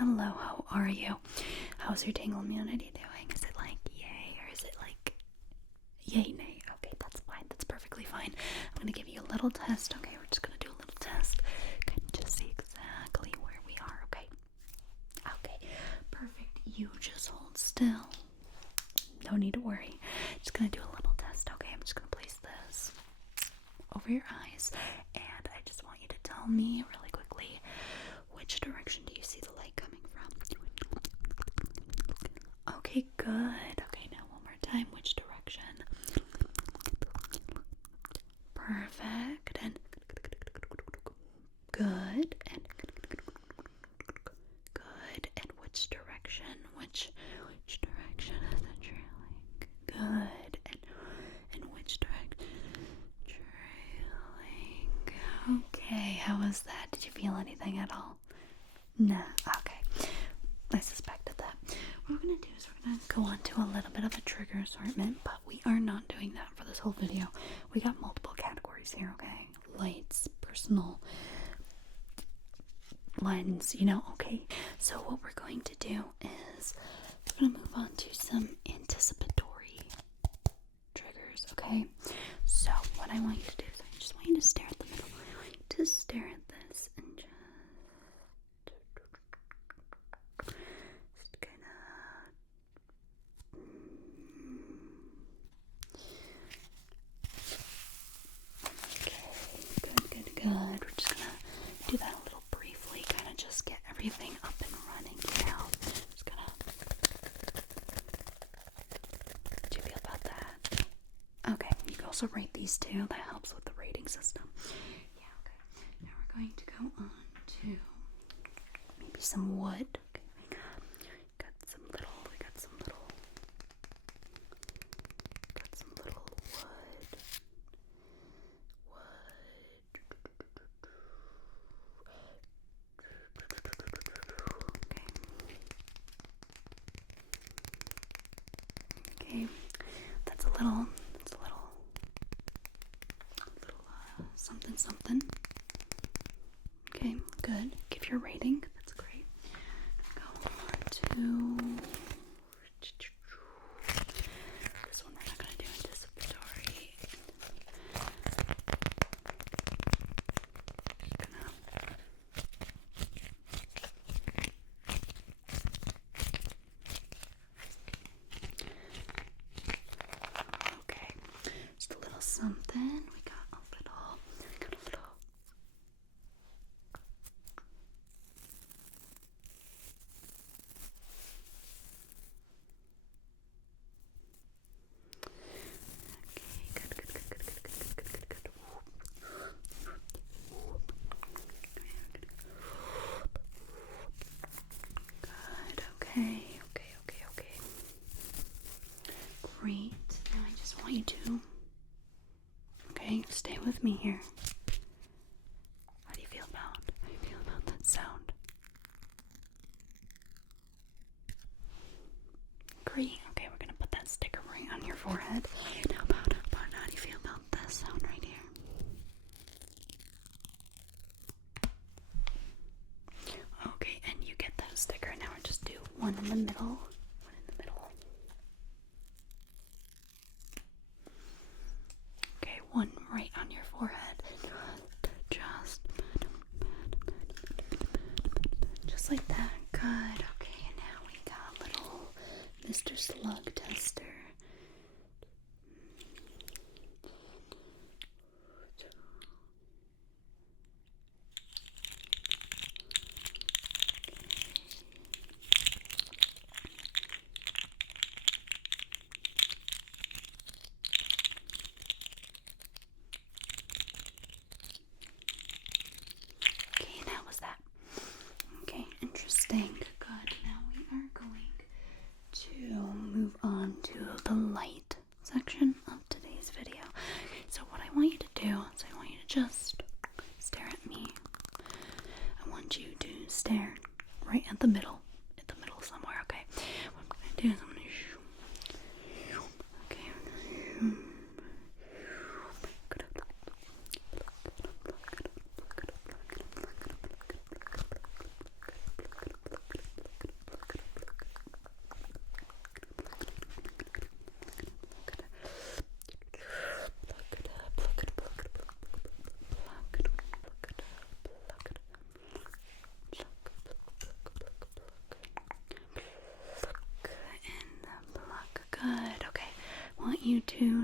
hello, how are you? How's your tingle immunity doing? Is it like yay or is it like yay nay? Okay, that's fine, that's perfectly fine. I'm gonna give you a little test, okay? We're just gonna do a little test. Okay, just see exactly where we are, okay? Okay, perfect. You just hold still. No need to worry. Just gonna do a little test, okay? I'm just gonna place this over your eyes, and I just want you to tell me really quickly, which direction do you see the light coming from? Okay, good. Okay, now one more time. Which direction? Perfect. And good. And good. And which direction? Which direction is it trailing? Good. And which direction? Trailing. Okay, how was that? Did you feel anything at all? No. Okay. I suspected that. What we're gonna do is we're gonna go on to a little bit of a trigger assortment, but we are not doing that for this whole video. We got multiple categories here, okay? Lights, personal, lens, okay? So what we're going to do is we're gonna move on to some anticipatory triggers, okay? So what I want you to do is I just want you to stare at the middle. I want you to stare at this and just kind of. Okay, good. We're just gonna do that a little briefly, kind of just get everything up and running now. Just gonna. What do you feel about that? Okay, you can also rate these too. That helps with the rating system. Yeah, okay. Now we're going to go on to maybe some wood. Okay, we got some little wood. Okay, that's a little something. Okay, good. Give your rating. That's great. Go on to this one. We're not gonna do anticipatory. Okay, just a little something. We got a little. Good. Okay. Great. Now I just want you to, stay with me here. How do you feel about that sound? Great. Okay, we're gonna put that sticker right on your forehead. Now about how do you feel about this sound right here? Okay, and you get that sticker. Now we'll just do one in the middle. Okay, one right on your forehead. Just like that. Good. Okay, and now we got little Mr. Slug Tester. Okay, and how was that? Okay, interesting. Good. Now we are going to move on to the light section of today's video. So what I want you to do is I want you to just stare at me. I want you to stare right at the middle somewhere, okay? What I'm gonna do is I'm gonna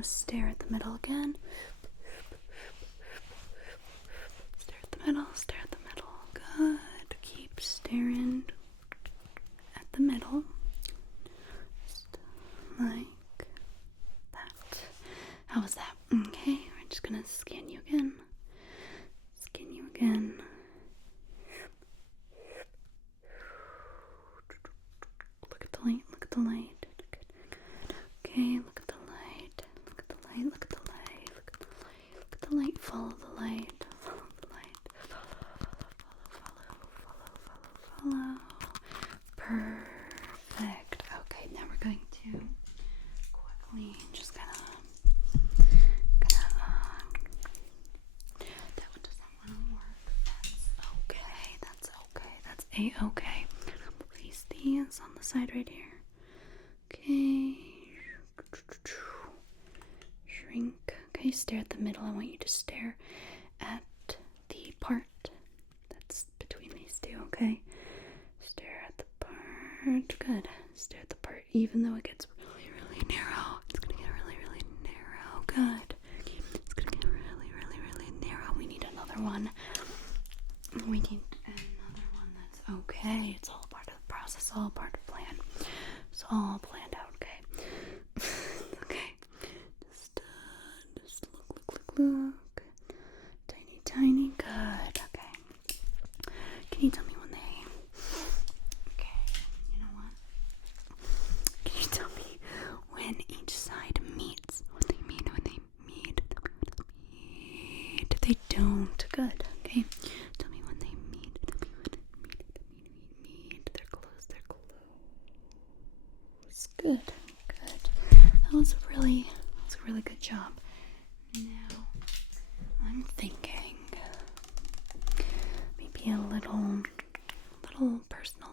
stare at the middle again. Stare at the middle, stare at the middle. Good. Keep staring at the middle. Just like that. How was that? Okay, we're just gonna scan you again. Scan you again. Look at the light, look at the light. Okay, look at the light. Look at the light, look at the light, look at the light, look at the light. Follow the light. Follow the light. Follow. Perfect. Okay, now we're going to quickly just gonna that one doesn't want to work. That's okay. That's a-okay. Place these on the side right here. Okay. Shrink. Okay, stare at the middle. I want you to stare at the part that's between these two, okay? Stare at the part. Good. Stare at the part even though it gets really, really narrow. It's gonna get really, really narrow. Good. It's gonna get really, really, really narrow. We need another one. We need another one that's okay. It's all part of the process, all part of the plan. It's all planned out, okay? Okay. Just look. Tiny. Good. Okay. Can you tell me when they... Okay. You know what? Can you tell me when each side meets? When they meet. They don't. Good. Okay. Tell me when they meet. They're close. Good. That was a really good job. Now, I'm thinking maybe a little personal,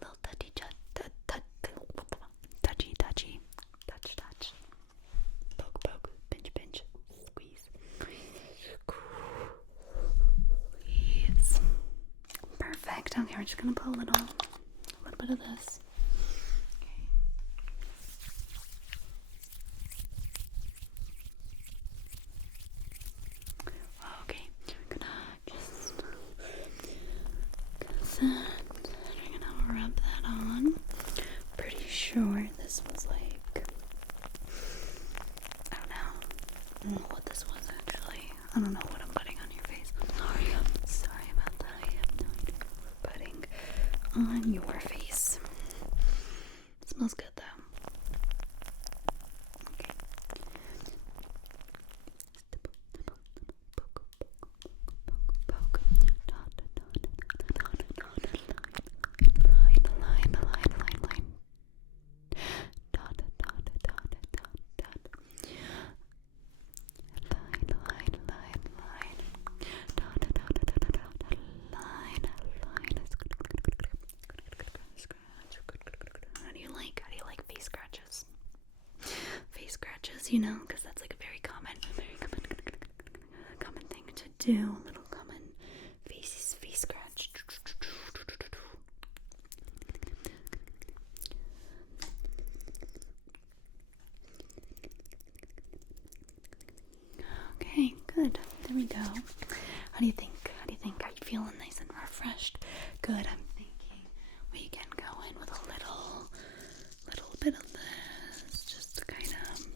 little touchy, touch, poke, pinch, squeeze. Perfect. Okay, we're just gonna put a little bit of this. Okay, we're gonna rub that on. Pretty sure this was like, I don't know what this was actually. I don't know what I'm putting on your face. Sorry about that. I have no idea what we're putting on your face. It smells good though. Okay. Poke. How do you like face scratches? Face scratches, you know, because that's like a very common thing to do. Little common face scratch. Okay, good. There we go. How do you think? Are you feeling nice and refreshed? Good. I'm thinking we can go in with a little bit of this, just to kind of,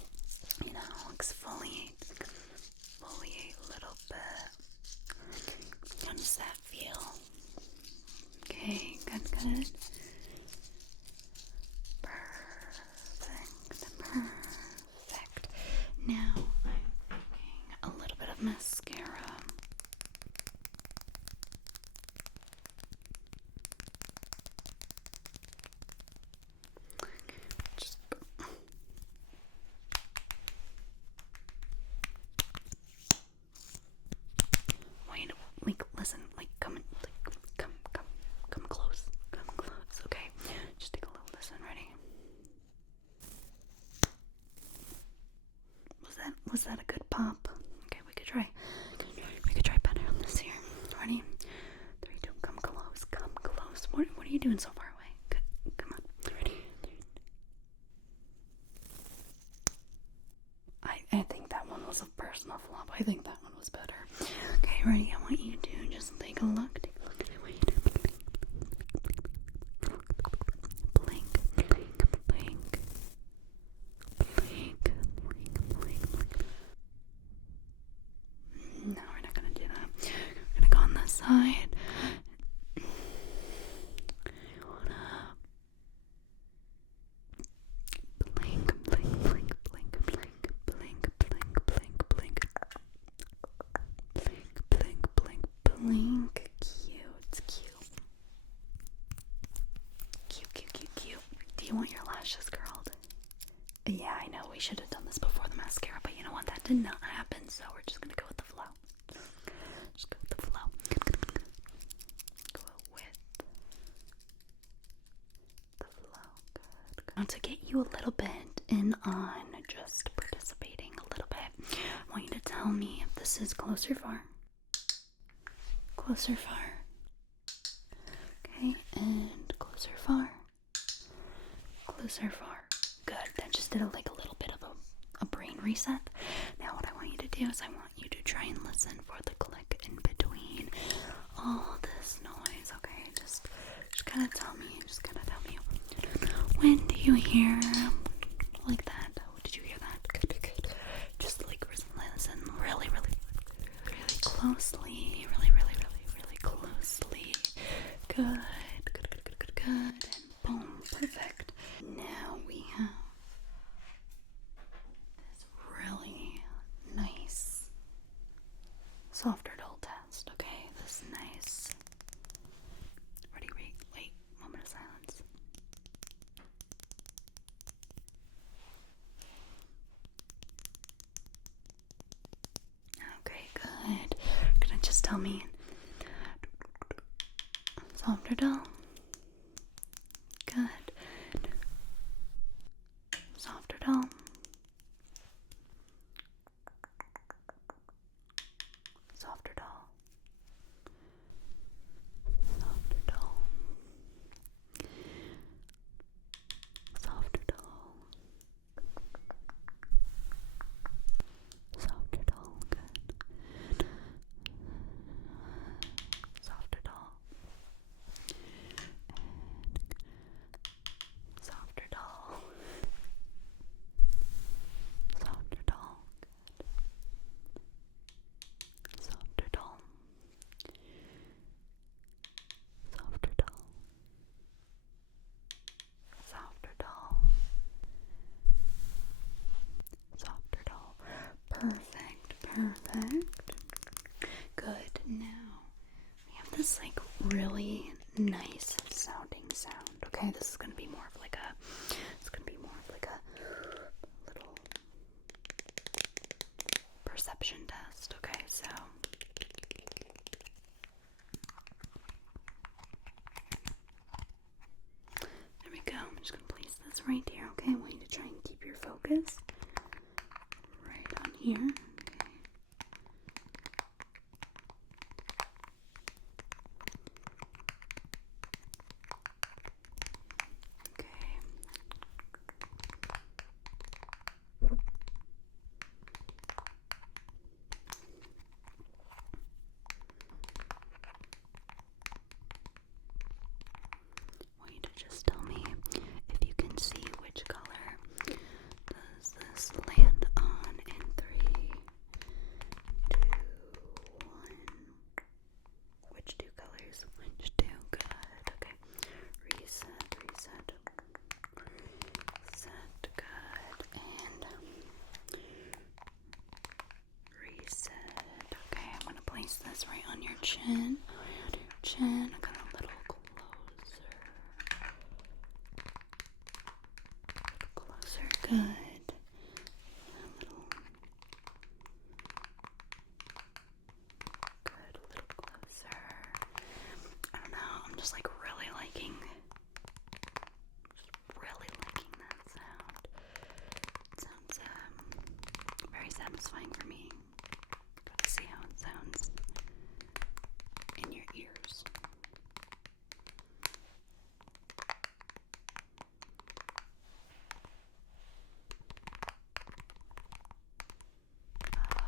exfoliate a little bit. How does that feel? Okay, good. Perfect. Now I'm thinking a little bit of mascara. Listen, come close, okay? Just take a little listen, ready? Was that a good pop? Okay, we could try better on this here. Ready? 3, 2, come close. What are you doing so far away? Come on, ready? side. Blink, blink, blink, blink, blink, blink, blink, blink, blink. Blink, blink, blink. Cute, cute. Cute, cute, cute, cute. Do you want your lashes curled? Yeah, I know. We should have done this before the mascara, but you know what? That did not happen, so we're just gonna go with the flow. Just go with the flow. Go with the flow. Good, good. Now to get you a little bit in on just participating a little bit, I want you to tell me if this is close or far. Close or far. Okay, and close or far. Close or far. Good. That just did a little bit of a brain reset. Now what I want you to do is I want you to try and listen for the click in between all this noise. Okay, just kind of tell me. Just kind of tell me. When do you hear like that? Did you hear that? Good, good. Just listen really, really, really closely. Really, really, really, really closely. Good, good, good, good, good, good. And boom, perfect. Now we have this really nice softer dull test. Okay, this nice. Ready? Wait. Moment of silence. Okay, good. Gonna just tell me soft or dull? Good. Soft or dull? Soft or dull? Soft or dull? Soft or dull? Soft or dull? Good. Soft or dull? Soft or dull? Soft or dull? Good. Soft or dull? Soft or dull? Soft or dull? Soft or dull? Perfect, perfect. Good. Now we have this really nice sounding sound. Okay, this is gonna be more of a little perception test. Okay, so there we go. I'm just gonna place this right here. Okay, I want you to try and keep your focus right on here. Okay. Okay. I want you to just tell me if you can see which color does this land on in 3, 2, 1. Which two colors? Which two? Good. Okay. Reset, reset. Reset. Good. And reset. Okay, I'm gonna place this right on your chin. Right on your chin. I got a little closer. Closer. Good. A little. Good. A little closer. I don't know. I'm just really liking that sound. It sounds very satisfying for me. Got to see how it sounds in your ears.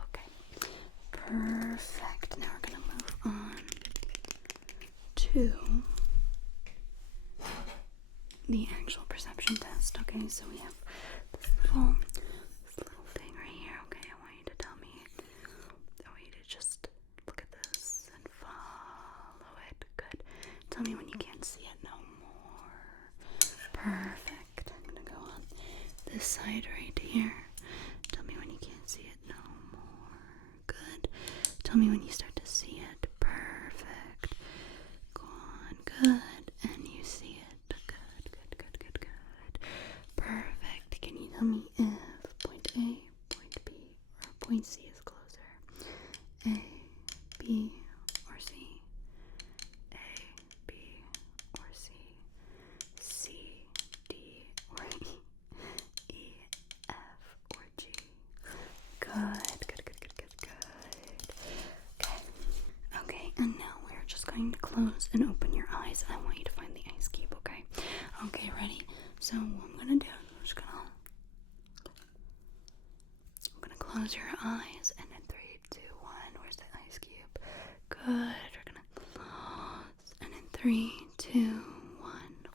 Okay. Perfect. Now we're gonna move on to the actual perception test. Okay, so we have this little thing right here. Okay, I want you to tell me. I want you to just look at this and follow Tell me when you can't see it no more. Perfect. I'm gonna go on this side right here. Tell me when you can't see it no more. Good. Tell me when you start to see it. Perfect. Go on. Good. And you see it. Good. Perfect. Can you tell me if point A, point B, or point C is closer? A, B, or C? A, B, or C? C, D, or E? E, F, or G? Good. Okay, and now we're just going to close and open your eyes. I want you to find the ice cube, okay? Okay, ready? So what I'm gonna do is I'm gonna close your eyes, and in 3, 2, 1, where's the ice cube? Good. We're gonna close, and in 3, 2, 1,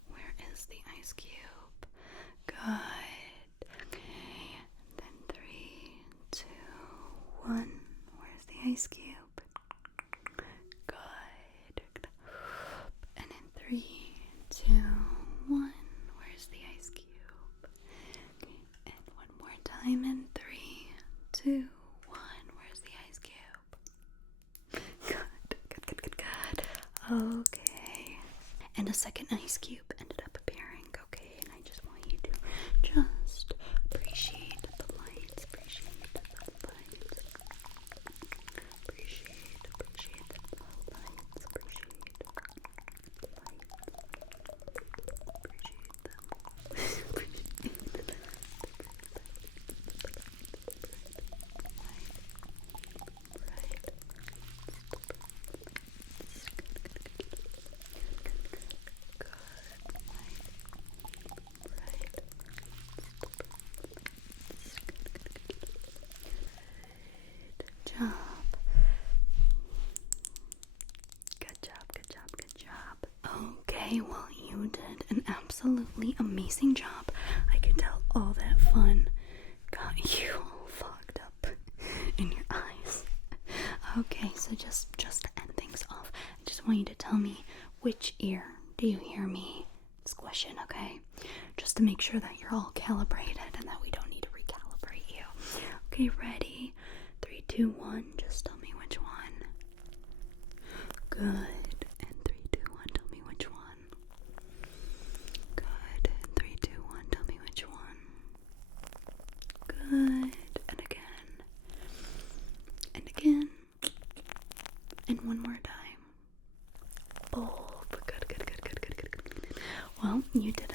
where is the ice cube? Good. Okay. Then 3, 2, 1, where's the ice cube? Good. And in 3, 2, 1, where's the ice cube? Okay. And one more time in 3, 2, 1, where's the ice cube? Good. Okay. And a second ice cube ended up appearing. Okay, and I just want you to just appreciate the lights. Appreciate the lights. Appreciate the lights. Appreciate the lights. Appreciate them. Good job. Okay, well, you did an absolutely amazing job. I can tell all that fun got you all fogged up in your eyes. Okay, so just to end things off, I just want you to tell me which ear do you hear me squishing, okay? Just to make sure that you're all calibrated and that we don't need to recalibrate you. Okay, ready? 3, 2, 1, just tell me which one. Good. And 3, 2, 1, tell me which one. Good. And 3, 2, 1, tell me which one. Good. And again. And again. And one more time. Both. Good. Well, you did